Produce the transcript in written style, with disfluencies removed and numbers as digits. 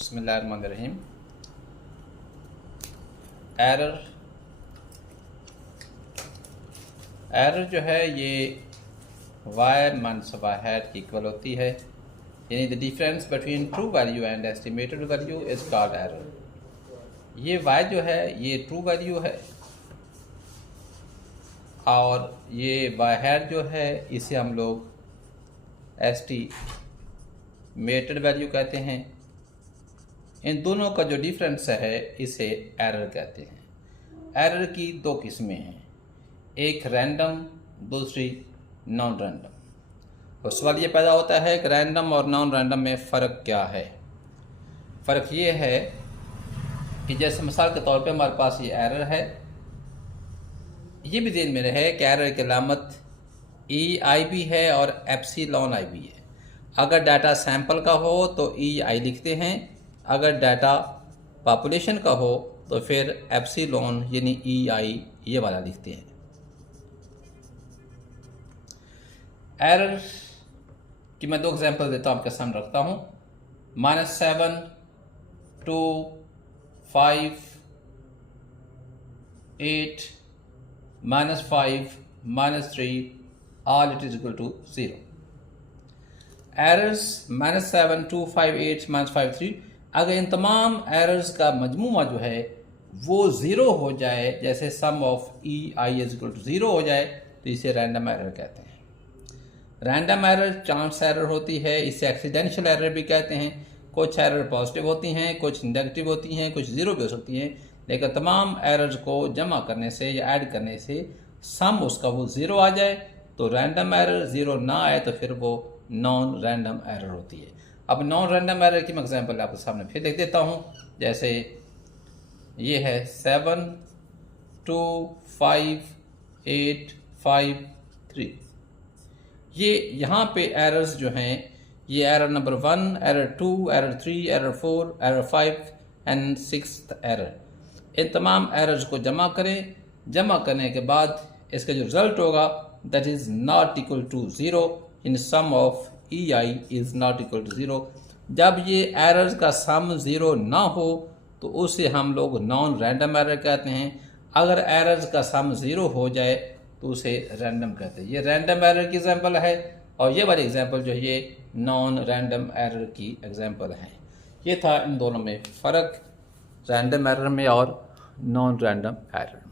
बिस्मिल्लाहिर्रहमानिर्रहीम। एरर जो है ये y माइनस y की इक्वल होती है, यानी the difference between true value and estimated value is called error. ये y जो है ये ट्रू वैल्यू है और ये y जो है इसे हम लोग एस्टिमेटेड वैल्यू कहते हैं। इन दोनों का जो डिफरेंस है इसे एरर कहते हैं। एरर की दो किस्में हैं, एक रैंडम, दूसरी नॉन रैंडम। तो सवाल ये पैदा होता है कि रैंडम और नॉन रैंडम में फ़र्क क्या है। फ़र्क ये है कि जैसे मिसाल के तौर पे हमारे पास ये एरर है, ये भी ध्यान में रहे कि एरर की अलामत EI भी है और एप्सिलॉन I भी है। अगर डाटा सैंपल का हो तो EI लिखते हैं, अगर डाटा पॉपुलेशन का हो तो फिर एप्सिलॉन यानी EI ये वाला लिखते हैं। एरर की मैं दो एग्जांपल देता हूँ, आपके सामने रखता हूँ। -7 2 5 8 -5 -3 all it is equal to 0। Errors -7 2 5 8 -5 3, अगर इन तमाम एरर्स का मजमूआ जो है वो 0 हो जाए, जैसे sum of EI is equal to 0 हो जाए, तो इसे रैंडम एरर कहते हैं। रैंडम एरर चांस एरर होती है, इसे एक्सीडेंशियल एरर भी कहते हैं। कुछ एरर पॉजिटिव होती हैं, कुछ नेगेटिव होती हैं, कुछ ज़ीरो भी हो सकती हैं, लेकिन तमाम एरर्स को जमा करने से या ऐड करने से सम उसका वो 0 आ जाए तो रैंडम एरर, 0 ना आए तो फिर वो नॉन रैंडम एरर होती है। अब नॉन रैंडम एरर की मैं एग्जांपल आपके सामने फिर देख देता हूँ। जैसे ये है 7 2 5 8 5 3। ये यहाँ पे एरर्स जो हैं, ये error number 1, error 2, error 3, error 4, error 5 and 6th error. इन तमाम एरर्स को जमा करें। जमा करने के बाद इसका जो रिजल्ट होगा that is not equal to 0 in sum of EI is not equal to 0। जब ये एरर्स का सम 0 ना हो तो उसे हम लोग नॉन रैंडम एरर कहते हैं। अगर एरर्स का सम 0 हो जाए तो उसे रैंडम कहते हैं। ये रैंडम एरर की एग्जांपल है और ये वाली एग्जांपल जो है ये नॉन रैंडम एरर की एग्जांपल है। ये था इन दोनों में फ़र्क, रैंडम एरर में और नॉन रैंडम एरर में।